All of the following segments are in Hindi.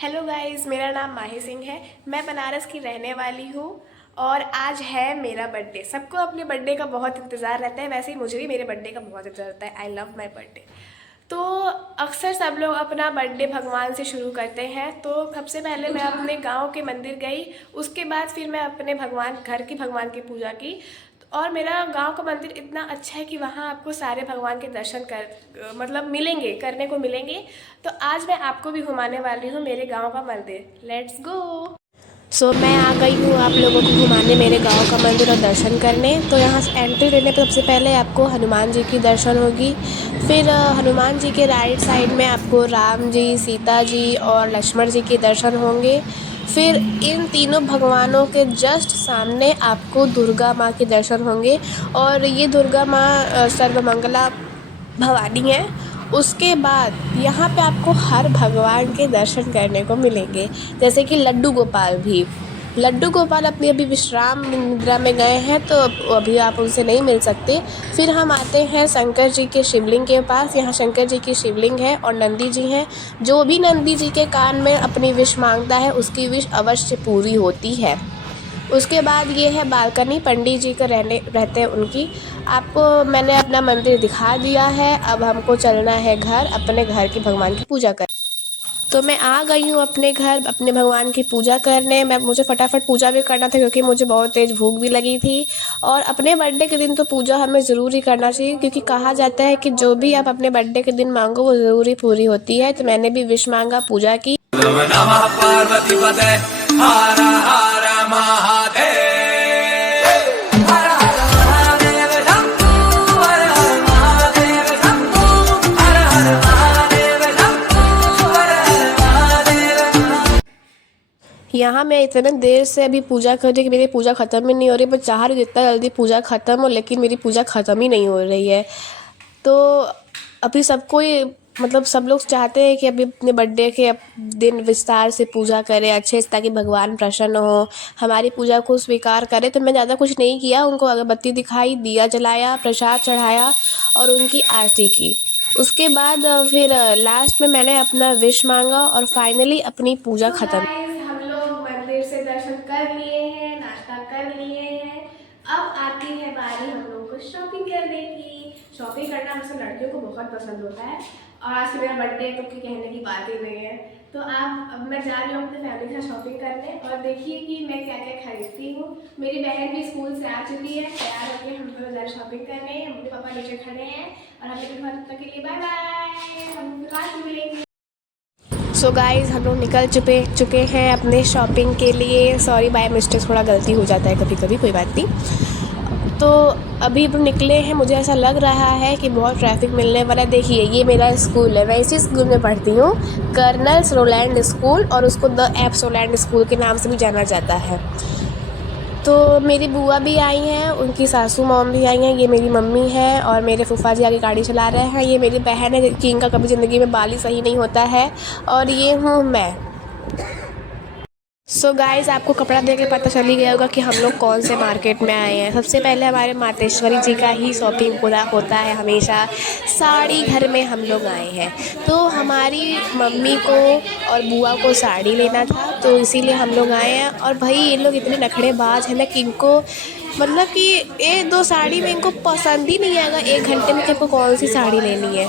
हेलो गाइस, मेरा नाम माही सिंह है। मैं बनारस की रहने वाली हूँ और आज है मेरा बर्थडे। सबको अपने बर्थडे का बहुत इंतज़ार रहता है, वैसे ही मुझे भी मेरे बर्थडे का बहुत इंतज़ार रहता है। I love my birthday. तो अक्सर सब लोग अपना बर्थडे भगवान से शुरू करते हैं। तो सबसे पहले मैं अपने गांव के मंदिर गई, उसके बाद फिर मैं अपने घर की भगवान की पूजा की। और मेरा गांव का मंदिर इतना अच्छा है कि वहाँ आपको सारे भगवान के दर्शन मतलब मिलेंगे, करने को मिलेंगे। तो आज मैं आपको भी घुमाने वाली हूँ मेरे गांव का मंदिर। Let's go. मैं आ गई हूँ आप लोगों को घुमाने मेरे गांव का मंदिर और दर्शन करने। तो यहाँ से एंट्री लेने पर सबसे पहले आपको हनुमान जी की दर्शन होगी। फिर हनुमान जी के राइट साइड में आपको राम जी, सीता जी और लक्ष्मण जी के दर्शन होंगे। फिर इन तीनों भगवानों के जस्ट सामने आपको दुर्गा माँ के दर्शन होंगे। और ये दुर्गा माँ सर्वमंगला भवानी है। उसके बाद यहाँ पे आपको हर भगवान के दर्शन करने को मिलेंगे, जैसे कि लड्डू गोपाल भी। लड्डू गोपाल अपनी अभी विश्राम निद्रा में गए हैं, तो अभी आप उनसे नहीं मिल सकते। फिर हम आते हैं शंकर जी के शिवलिंग के पास। यहाँ शंकर जी की शिवलिंग है और नंदी जी हैं। जो भी नंदी जी के कान में अपनी विश मांगता है उसकी विश अवश्य पूरी होती है। उसके बाद ये है बालकनी, पंडित जी का रहते हैं उनकी। आपको मैंने अपना मंदिर दिखा दिया है। अब हमको चलना है घर, अपने घर की भगवान की पूजा कर। तो मैं आ गई हूँ अपने घर अपने भगवान की पूजा करने। मुझे फटाफट पूजा भी करना था क्योंकि मुझे बहुत तेज़ भूख भी लगी थी। और अपने बर्थडे के दिन तो पूजा हमें ज़रूर ही करना चाहिए, क्योंकि कहा जाता है कि जो भी आप अपने बर्थडे के दिन मांगो वो ज़रूर ही पूरी होती है। तो मैंने भी विश मांगा, पूजा की। नमः पार्वती पते हर हर महादेव हर हर महादेव शंभू हर हर महादेव शंभू हर हर महादेव शंभू हर हर महादेव। यहाँ मैं इतने देर से अभी पूजा कर रही कि मेरी पूजा ख़त्म ही नहीं हो रही। मैं चाह रही हूँ जितना जल्दी पूजा ख़त्म हो, लेकिन मेरी पूजा ख़त्म ही नहीं हो रही है। तो अभी सबको ये मतलब सब लोग चाहते हैं कि अभी अपने बर्थडे के दिन विस्तार से पूजा करें अच्छे से, ताकि भगवान प्रसन्न हो, हमारी पूजा को स्वीकार करें। तो मैं ज़्यादा कुछ नहीं किया, उनको अगरबत्ती दिखाई, दिया जलाया, प्रसाद चढ़ाया और उनकी आरती की। उसके बाद फिर लास्ट में मैंने अपना विश मांगा और फाइनली अपनी पूजा ख़त्म। हम लोग मंदिर से दर्शन कर लिए हैं, नाश्ता कर लिए हैं। अब आती है बारी हम लोग को शॉपिंग करने की। शॉपिंग करना हम सब लड़कियों को बहुत पसंद होता है, और आज से मेरा बर्थडे है तो कि कहने की बात ही नहीं है। तो अब मैं जा रही हूँ अपने फैमिली के साथ शॉपिंग करने, और देखिए कि मैं क्या क्या खरीदती हूँ। मेरी बहन भी स्कूल से आ चुकी है, तैयार होकर हम दोनों जा शॉपिंग करने। मम्मी पापा नीचे खड़े हैं और हमें तब तक के लिए बाय बाय, हम क्लास में मिलेंगे। सो गाइज़, हम लोग निकल चुके हैं अपने शॉपिंग के लिए। सॉरी, बाय मिस्टेक थोड़ा गलती हो जाता है कभी कभी, कोई बात नहीं। तो अभी हम निकले हैं। मुझे ऐसा लग रहा है कि बहुत ट्रैफिक मिलने वाला है। देखिए, ये मेरा स्कूल है, मैं इसी स्कूल में पढ़ती हूँ, कर्नल्स रोलैंड स्कूल, और उसको द एप्स रोलैंड स्कूल के नाम से भी जाना जाता है। तो मेरी बुआ भी आई हैं, उनकी सासू मॉम भी आई हैं। ये मेरी मम्मी है और मेरे फूफा जी आगे गाड़ी चला रहे हैं। ये मेरी बहन है कि इनका कभी ज़िंदगी में बाल ही सही नहीं होता है, और ये हूँ मैं। सो गाइज़, आपको कपड़ा देख के पता चल ही गया होगा कि हम लोग कौन से मार्केट में आए हैं। सबसे पहले हमारे मातेश्वरी जी का ही शॉपिंग पूरा होता है हमेशा। साड़ी घर में हम लोग आए हैं, तो हमारी मम्मी को और बुआ को साड़ी लेना था, तो इसीलिए हम लोग आए हैं। और भाई ये लोग इतने नखड़ेबाज हैं ना कि इनको मतलब कि एक दो साड़ी में इनको पसंद ही नहीं आएगा 1 घंटे में कि आपको कौन सी साड़ी लेनी है।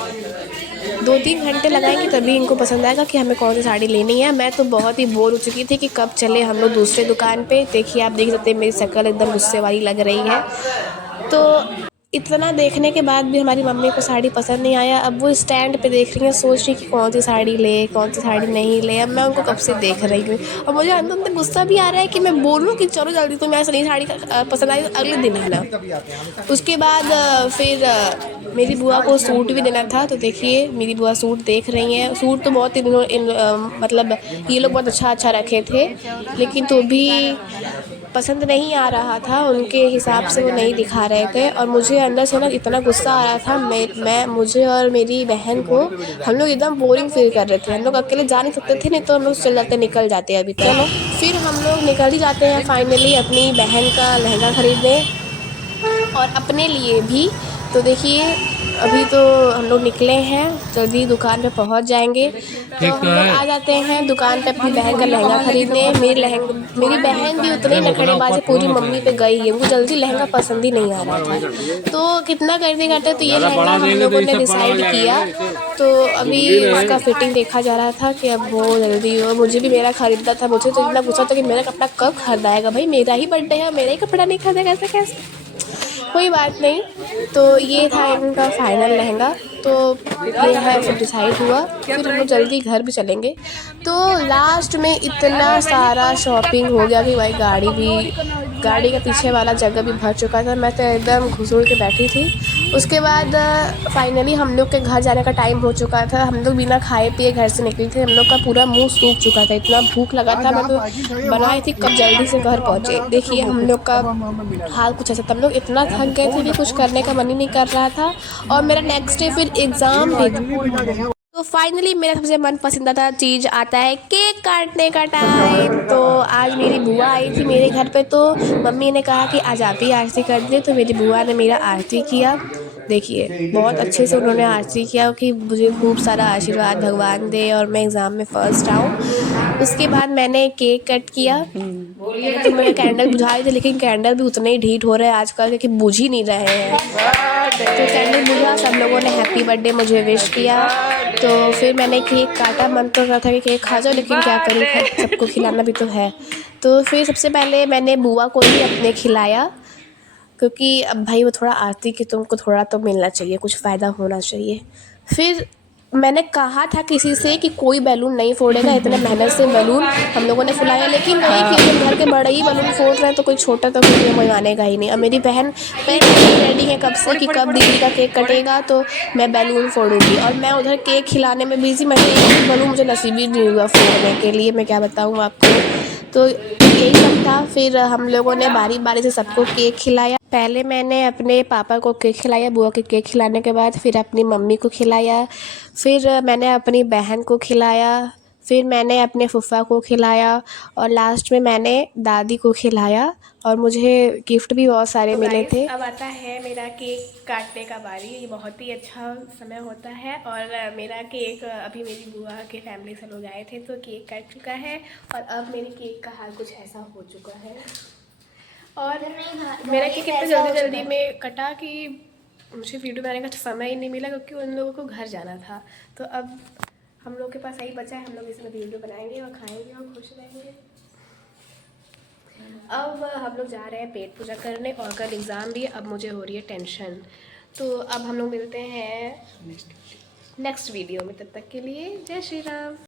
2-3 घंटे लगाएंगे तभी इनको पसंद आएगा कि हमें कौन सी साड़ी लेनी है। मैं तो बहुत ही बोर हो चुकी थी कि कब चले हम लोग दूसरे दुकान पे। देखिए, आप देख सकते हैं मेरी शक्ल एकदम गुस्से वाली लग रही है। तो इतना देखने के बाद भी हमारी मम्मी को साड़ी पसंद नहीं आया। अब वो स्टैंड पे देख रही हैं, सोच रही कि कौन सी साड़ी ले, कौन सी साड़ी नहीं ले। अब मैं उनको कब से देख रही हूँ, और मुझे अंदर अंदर गुस्सा भी आ रहा है कि मैं बोलूँ कि चलो जल्दी, तो मैं ऐसा नहीं, साड़ी पसंद आई तो अगले दिन आना। उसके बाद फिर मेरी बुआ को सूट भी देना था। तो देखिए, मेरी बुआ सूट देख रही हैं। सूट तो बहुत मतलब ये लोग बहुत अच्छा रखे थे, लेकिन तो भी पसंद नहीं आ रहा था, उनके हिसाब से वो नहीं दिखा रहे थे। और मुझे अंदर से ना इतना गुस्सा आ रहा था। मुझे और मेरी बहन को, हम लोग एकदम बोरिंग फील कर रहे थे। हम लोग अकेले जा नहीं सकते थे, नहीं तो हम लोग चल जाते, निकल जाते अभी। चलो फिर हम लोग निकल ही जाते हैं फाइनली अपनी बहन का लहंगा खरीदने और अपने लिए भी। तो देखिए, अभी तो हम लोग निकले हैं, जल्दी दुकान पे पहुंच जाएंगे। तो हम लोग आ जाते हैं दुकान पे अपनी बहन का लहंगा खरीदने। मेरी बहन भी उतनी नखरेबाज है, पूरी मम्मी पे गई है, उनको जल्दी लहंगा पसंद ही नहीं आ रहा था। तो कितना करते करते तो ये लहंगा हम लोगों ने डिसाइड किया। तो अभी इसका फिटिंग देखा जा रहा था कि अब वो जल्दी हो। मुझे भी मेरा खरीदना था, मुझे तो इतना गुस्सा था कि मेरा कपड़ा कब खरीदाएगा भाई, मेरा ही बर्थडे है, मेरा ही कपड़ा नहीं खरीदेगा, ऐसा कैसे। कोई बात नहीं। तो ये था इनका फाइनल लहंगा। तो ये है, फिर डिसाइड हुआ, फिर हम लोग जल्दी घर भी चलेंगे। तो लास्ट में इतना सारा शॉपिंग हो गया कि भाई गाड़ी के पीछे वाला जगह भी भर चुका था। मैं तो एकदम घुसूड़ के बैठी थी। उसके बाद फाइनली हम लोग के घर जाने का टाइम हो चुका था। हम लोग बिना खाए पिए घर से निकले थे। हम लोग का पूरा मुंह सूख चुका था, इतना भूख लगा था। मैं तो बनाई थी कब जल्दी से घर पहुँचे। देखिए हम लोग का हाल कुछ ऐसा था। हम लोग इतना थक गए थे कि कुछ करने का मन ही नहीं कर रहा था। और मेरा नेक्स्ट डे फिर एग्ज़ाम भी। तो फाइनली मेरा सबसे मन पसंदीदा चीज़ आता है केक काटने का टाइम। तो आज मेरी बुआ आई थी मेरे घर पे, तो मम्मी ने कहा कि आज आप ही आरती कर दे। तो मेरी बुआ ने मेरा आरती किया। देखिए बहुत अच्छे से उन्होंने आरती किया कि मुझे खूब सारा आशीर्वाद भगवान दे और मैं एग्ज़ाम में फ़र्स्ट आऊँ। उसके बाद मैंने केक कट किया। तो मैंने कैंडल बुझाए थे, लेकिन कैंडल भी उतने ही ढीठ हो रहे हैं आजकल, क्योंकि बुझ ही नहीं रहे हैं। तो कैंडल बुझा, सब लोगों ने हैप्पी बर्थडे मुझे विश किया। तो फिर मैंने केक काटा। मन तो रहा था कि केक खा जाओ, लेकिन क्या करूँ, सबको खिलाना भी तो है। तो फिर सबसे पहले मैंने बुआ को ही अपने खिलाया, क्योंकि अब भाई वो थोड़ा आरती की, तुमको थोड़ा तो मिलना चाहिए, कुछ फ़ायदा होना चाहिए। फिर मैंने कहा था किसी से कि कोई बैलून नहीं फोड़ेगा, इतने मेहनत से बैलून हम लोगों ने फुलाया, लेकिन वही कि जब घर के बड़े ही बैलून फोड़ रहे हैं तो कोई छोटा तो कोई मानेगा ही नहीं। और मेरी बहन रेडी है कब से कि कब दीदी का केक कटेगा तो मैं बैलून फोड़ूंगी, और मैं उधर केक खिलाने में बिजी। मैं एक बैलून मुझे नसीब ही नहीं हुआ फोड़ने के लिए, मैं क्या बताऊँ आपको। तो यही सब था। फिर हम लोगों ने बारी बारी से सबको केक खिलाया। पहले मैंने अपने पापा को केक खिलाया, बुआ के केक खिलाने के बाद फिर अपनी मम्मी को खिलाया, फिर मैंने अपनी बहन को खिलाया, फिर मैंने अपने फूफा को खिलाया, और लास्ट में मैंने दादी को खिलाया। और मुझे गिफ्ट भी बहुत सारे मिले थे। अब आता है मेरा केक काटने का बारी। ये बहुत ही अच्छा समय होता है। और मेरा केक अभी मेरी बुआ के फैमिली से लोग आए थे, तो केक कट चुका है। और अब मेरे केक का हाल कुछ ऐसा हो चुका है। और मेरा केक इतने जल्दी में कटा कि मुझे वीडियो बनाने का समय ही नहीं मिला, क्योंकि उन लोगों को घर जाना था। तो अब हम लोग के पास यही बचा है, हम लोग इसमें वीडियो बनाएंगे और खाएंगे और खुश रहेंगे। अब हम लोग जा रहे हैं पेट पूजा करने, और कल एग्ज़ाम भी। अब मुझे हो रही है टेंशन। तो अब हम लोग मिलते हैं नेक्स्ट वीडियो में। तब तक के लिए जय श्री राम।